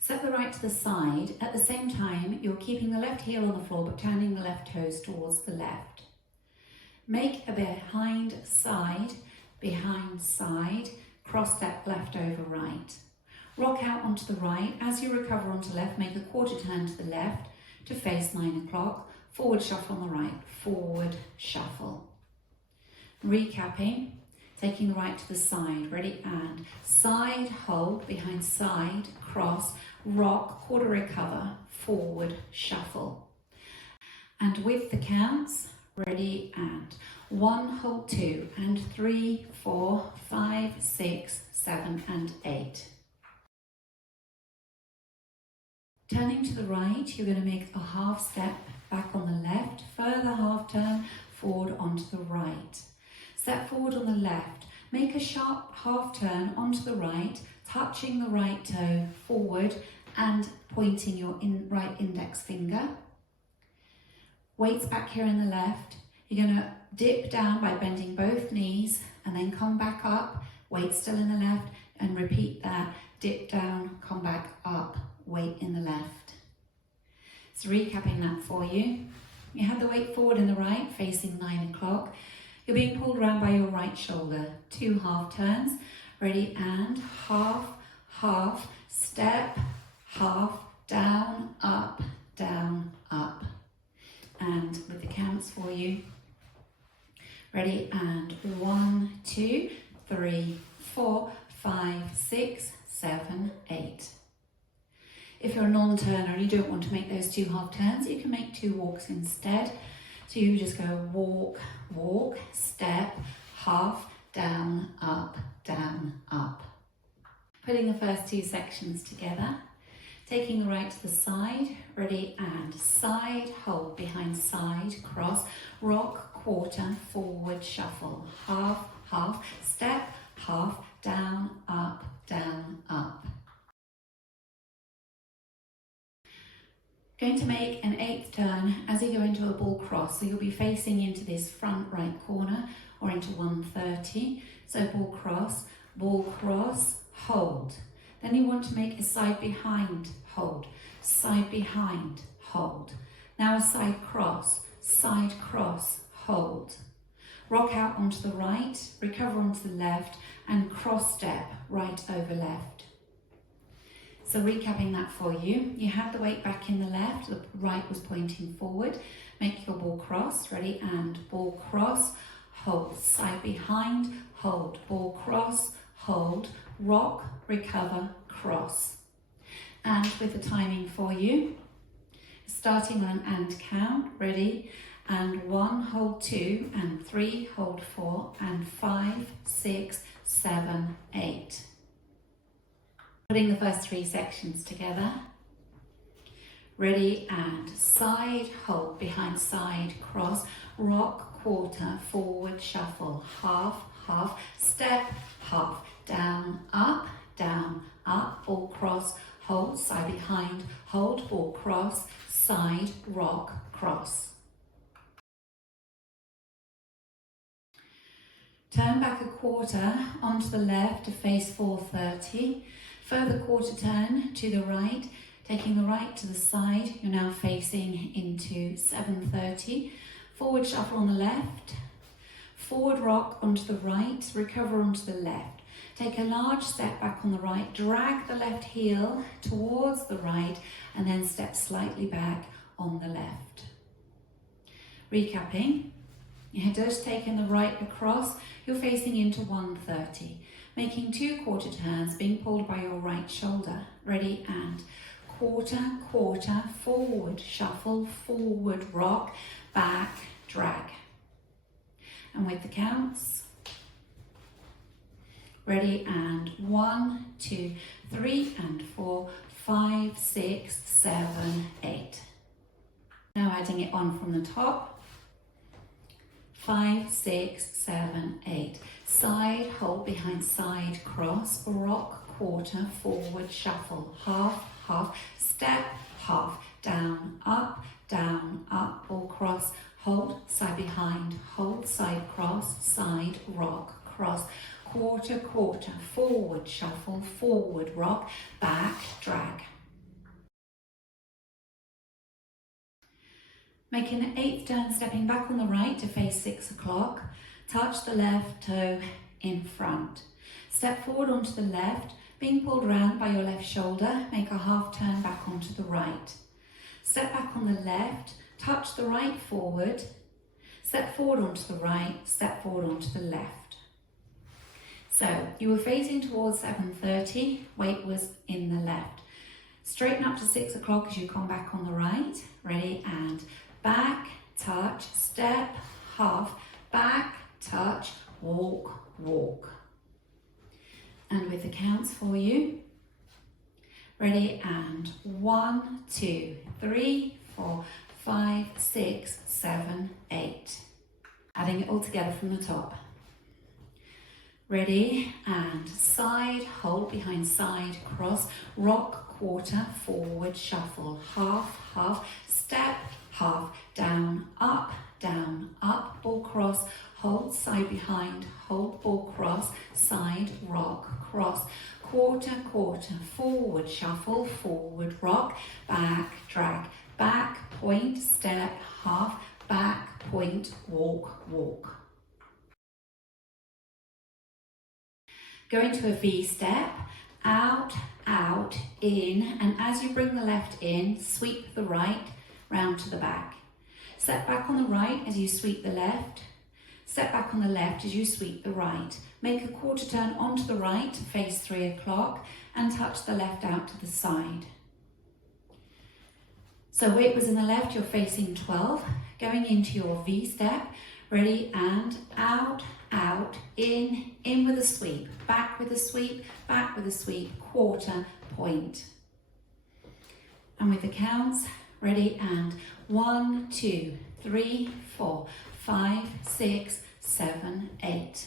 Step the right to the side. At the same time, you're keeping the left heel on the floor but turning the left toes towards the left. Make a behind side, cross step left over right. Rock out onto the right. As you recover onto left, make a quarter turn to the left to face 9 o'clock. Forward shuffle on the right, forward shuffle. Recapping, taking the right to the side, ready, and side, hold, behind side, cross, rock, quarter recover, forward shuffle. And with the counts, ready, and 1, hold 2, and 3, 4, 5, 6, 7, and 8. Turning to the right, you're going to make a half step back on the left, further half turn forward onto the right. Step forward on the left, make a sharp half turn onto the right, touching the right toe forward and pointing your right index finger. Weights back here in the left. You're going to dip down by bending both knees and then come back up, weight still in the left, and repeat that. Dip down, come back up, weight in the left. So recapping that for you. You have the weight forward in the right, facing 9 o'clock. You're being pulled around by your right shoulder. 2 half turns. Ready, and half, half, step, half, down, up, up. And with the counts for you. Ready, and 1, 2, 3, 4, 5, 6, 7, 8. If you're a non-turner and you don't want to make those 2 half turns, you can make 2 walks instead. So you just go walk, walk, step, half, down, up, up. Putting the first 2 sections together. Taking the right to the side, ready, and side, hold, behind side, cross, rock, quarter, forward, shuffle, half, half, step, half, down, up, up. Going to make an 8th turn as you go into a ball cross, so you'll be facing into this front right corner or into 130. So ball cross, hold. Then you want to make a side behind, hold, side behind, hold. Now a side cross, hold. Rock out onto the right, recover onto the left, and cross step right over left. So recapping that for you, you have the weight back in the left, the right was pointing forward. Make your ball cross, ready, and ball cross, hold, side behind, hold, ball cross, hold, rock, recover, cross. And with the timing for you, starting on and count, ready, and 1, hold 2, and 3, hold 4, and 5, 6, 7, 8. Putting the first 3 sections together. Ready, and side, hold, behind side, cross, rock, quarter, forward, shuffle, half, half, step, half, down, up, ball cross, hold, side behind, hold, ball cross, side, rock, cross. Turn back a quarter onto the left to face 430. Further quarter turn to the right, taking the right to the side. You're now facing into 730. Forward shuffle on the left. Forward rock onto the right, recover onto the left. Take a large step back on the right, drag the left heel towards the right, and then step slightly back on the left. Recapping, you had just taken the right across, you're facing into 130. Making 2 quarter turns, being pulled by your right shoulder. Ready, and quarter, quarter, forward, shuffle, forward, rock, back, drag. And with the counts, ready, and 1, 2, 3, and 4, 5, 6, 7, 8. Now adding it on from the top. 5, 6, 7, 8. Side, hold, behind side, cross, rock, quarter, forward, shuffle, half, half, step, half, down, up, ball cross, hold, side behind, hold, side cross, side, rock, cross, quarter, quarter, forward, shuffle, forward, rock, back, drag. Make an 8th turn, stepping back on the right to face 6 o'clock. Touch the left toe in front. Step forward onto the left, being pulled around by your left shoulder. Make a half turn back onto the right. Step back on the left, touch the right forward. Step forward onto the right, step forward onto the left. So you were facing towards 7:30, weight was in the left. Straighten up to 6 o'clock as you come back on the right. Ready, and back, touch, step, half, back, touch, walk, walk. And with the counts for you. Ready, and 1, 2, 3, 4, 5, 6, 7, 8. Adding it all together from the top. Ready, and side, hold behind side, cross, rock, quarter, forward, shuffle, half, half, step, half, down, up, ball cross, hold, side behind, hold, ball cross, side, rock, cross, quarter, quarter, forward, shuffle, forward, rock, back, drag, back, point, step, half, back, point, walk, walk. Go into a V step, out, out, in, and as you bring the left in, sweep the right round to the back. Step back on the right as you sweep the left. Step back on the left as you sweep the right. Make a quarter turn onto the right to face 3 o'clock and touch the left out to the side. So weight was in the left, you're facing 12. Going into your V step, ready, and out, out, in with a sweep, back with a sweep, back with a sweep, quarter, point. And with the counts, ready, and 1, 2, 3, 4, 5, 6, 7, 8.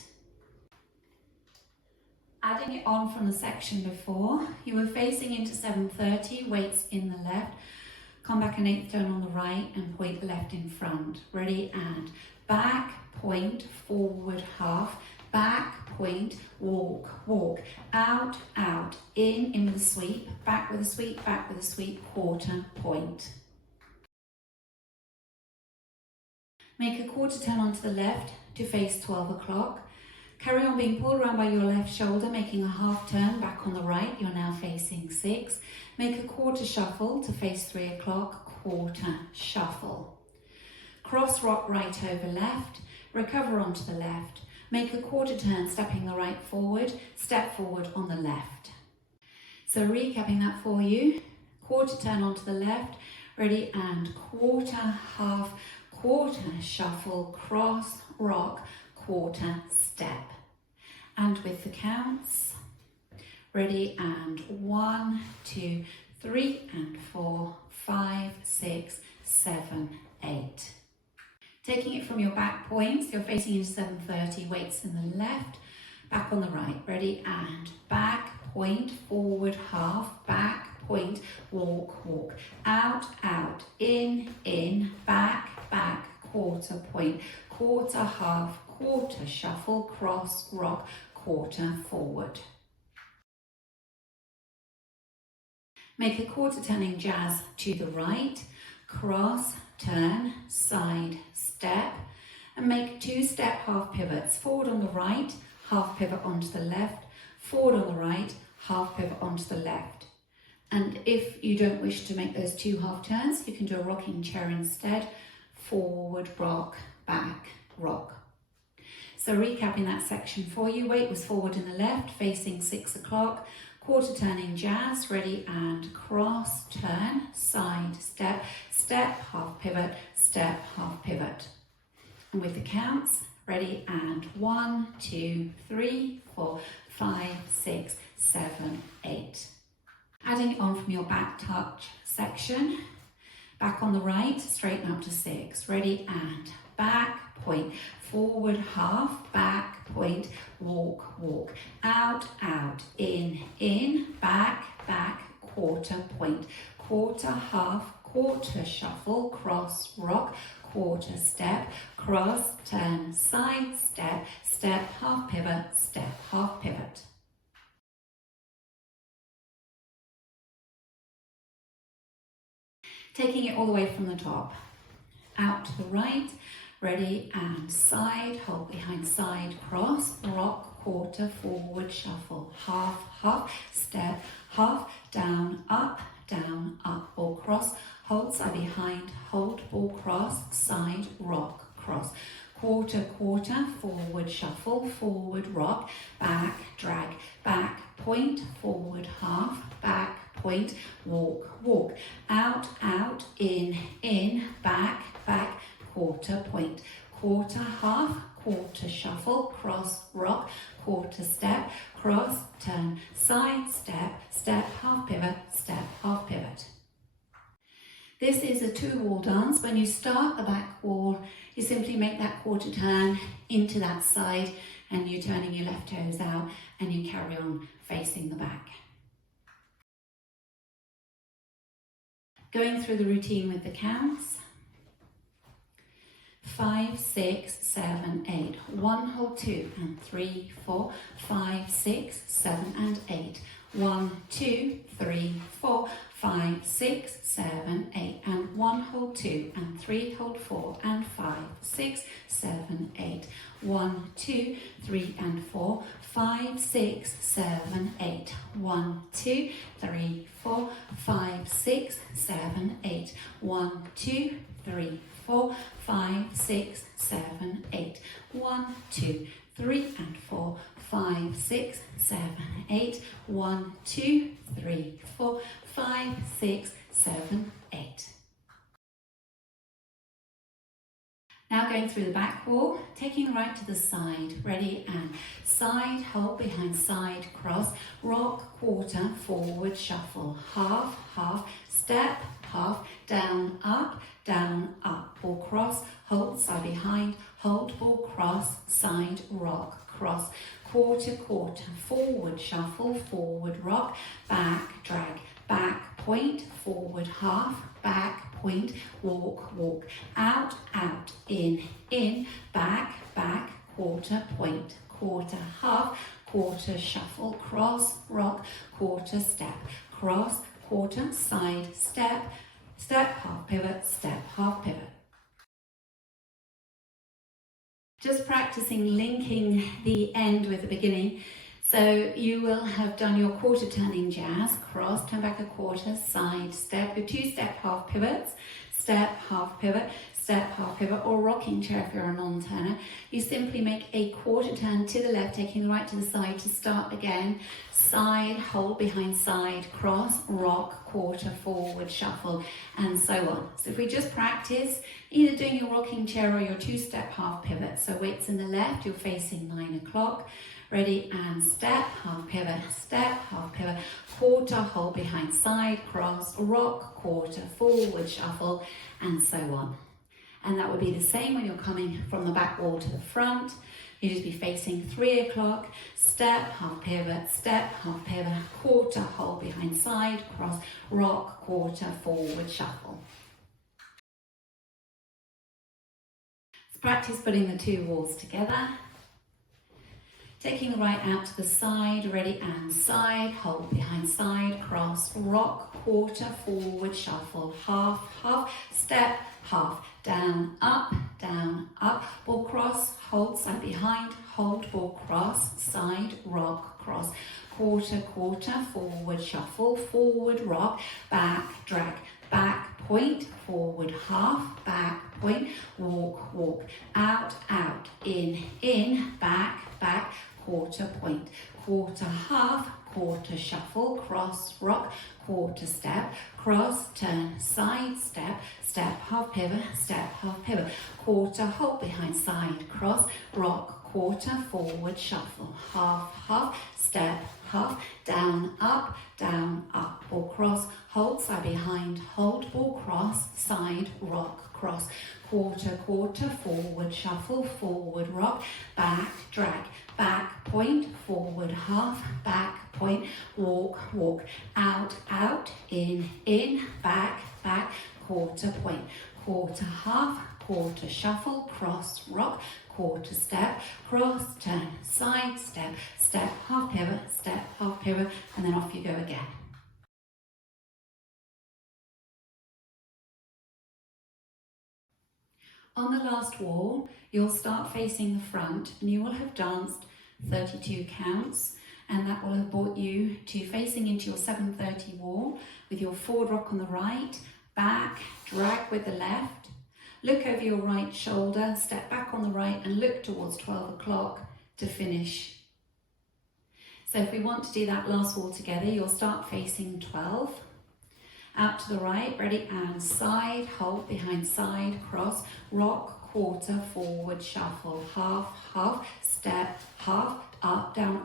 Adding it on from the section before, you were facing into 7:30, weights in the left. Come back an 8th turn on the right and point the left in front. Ready, and back, point, forward, half, back, point, walk, walk, out, out, in with a sweep, back with a sweep, back with a sweep, quarter, point. Make a quarter turn onto the left to face 12 o'clock. Carry on being pulled around by your left shoulder, making a half turn back on the right. You're now facing 6. Make a quarter shuffle to face 3 o'clock, quarter shuffle. Cross rock right over left, recover onto the left. Make a quarter turn, stepping the right forward, step forward on the left. So recapping that for you, quarter turn onto the left, ready, and quarter, half, quarter shuffle, cross, rock, quarter, step. And with the counts, ready, and 1, 2, 3, and 4, 5, 6, 7, 8. Taking it from your back points, you're facing into 7:30, weights in the left, back on the right. Ready, and back, point, forward, half, back, point, walk, walk, out, out, in, back, back, quarter, point, quarter, half, quarter, shuffle, cross, rock, quarter, forward. Make a quarter turning jazz to the right, cross, turn, side, step, and make 2 step half pivots. Forward on the right, half pivot onto the left, forward on the right, half pivot onto the left. And if you don't wish to make those 2 half turns, you can do a rocking chair instead. Forward, rock, back, rock. So recapping that section for you, weight was forward in the left, facing 6 o'clock, quarter turning jazz, ready, and cross, turn, side, step, step, half pivot, step, half pivot. And with the counts, ready, and 1, 2, 3, 4, 5, 6, 7, 8. Adding it on from your back touch section, back on the right, straighten up to 6, ready, and back, point, forward, half, back, point, walk, walk, out, out, in, back, back, quarter, point, quarter, half, quarter, shuffle, cross, rock, quarter, step, cross, turn, side, step, step, half pivot, step, half pivot. Taking it all the way from the top. out to the right, ready, and side, hold behind side, cross, rock, quarter, forward, shuffle, half, half, step, half, down, up, or cross, hold, side behind, hold, ball, cross, side, rock, cross, quarter, quarter, forward, shuffle, forward, rock, back, drag, back, point, forward, half, back, point, walk, walk, out, out, in, back, back, quarter, point, quarter, half, quarter, shuffle, cross, rock, quarter, step, cross, turn, side, step, step, half pivot, step, half pivot. This is a two-wall dance. When you start the back wall, you simply make that quarter turn into that side and you're turning your left toes out and you carry on facing the back. Going through the routine with the counts. 5, 6, 7, 8. 1, hold 2 and 3, 4, 5, 6, 7 and 8. 1, 2, 3, 4, 5, 6, 7, 8. And 1, hold 2 and 3, hold 4 and 5, 6, 7, 8. 1, 2, 3 and 4, 5, 6, 7, 8. 1, 2, 3, 4, 5, 6, 7, 8. 1, 2, 3, 4, 5, 6, 7, 8. 1, 2, 3 and 4, 5, 6, 7, 8. 1, 2, 3, 4, 5, 6, 7, 8. Now going through the back wall, taking right to the side, ready, and side, hold behind side, cross, rock, quarter, forward, shuffle, half, half, step, half, down, up, ball, cross, hold, side behind, hold, ball, cross, side, rock, cross, quarter, quarter, forward, shuffle, forward, rock, back, drag, back, point, forward, half, back, point, walk, walk, out, out, in, back, back, quarter, point, quarter, half, quarter, shuffle, cross, rock, quarter, step, cross, quarter, side, step, step, half pivot, step, half pivot. Just practicing linking the end with the beginning. So you will have done your quarter turning jazz, cross, turn back a quarter, side, step, your 2 step half pivots, step, half pivot, step, half pivot, or rocking chair if you're a non-turner. You simply make a quarter turn to the left, taking the right to the side to start again. Side, hold behind side, cross, rock, quarter, forward, shuffle, and so on. So if we just practice either doing your rocking chair or your 2 step half pivot. So weights in the left, you're facing 9 o'clock. Ready, and step, half pivot, step, half pivot, quarter, hold behind side, cross, rock, quarter, forward, shuffle, and so on. And that would be the same when you're coming from the back wall to the front. You just be facing 3 o'clock, step, half pivot, quarter, hold behind side, cross, rock, quarter, forward, shuffle. Let's practice putting the 2 walls together. Taking the right out to the side, ready, and side, hold behind side, cross, rock, quarter, forward, shuffle, half, half, step, half, down, up, ball, cross, hold, side behind, hold, ball, cross, side, rock, cross, quarter, quarter, forward, shuffle, forward, rock, back, drag, back, point, forward, half, back, point, walk, walk, out, out, in, back, quarter, point, quarter, half, quarter, shuffle, cross, rock, quarter, step, cross, turn, side, step, step, half pivot, quarter, hold behind side, cross, rock, quarter, forward, shuffle, half, half, step, half, down, up, ball, cross, hold, side behind, hold, ball, cross, side, rock, cross, quarter, quarter, forward, shuffle, forward, rock, back, drag, back, point, forward, half, back, point, walk, walk, out, out, in, back, quarter, point, quarter, half, quarter, shuffle, cross, rock, quarter, step, cross, turn, side, step, step, half pivot, and then off you go again. On the last wall, you'll start facing the front and you will have danced 32 counts, and that will have brought you to facing into your 7:30 wall with your forward rock on the right, back, drag with the left, look over your right shoulder, step back on the right and look towards 12 o'clock to finish. So if we want to do that last wall together, you'll start facing 12. Out to the right, ready, and side, hold behind side, cross, rock, quarter, forward, shuffle, half, half, step, half, up, down,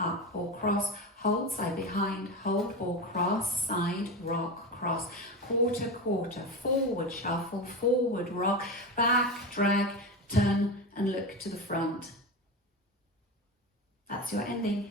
up, or cross, hold, side behind, hold, or cross, side, rock, cross, quarter, quarter, forward, shuffle, forward, rock, back, drag, turn, and look to the front. That's your ending.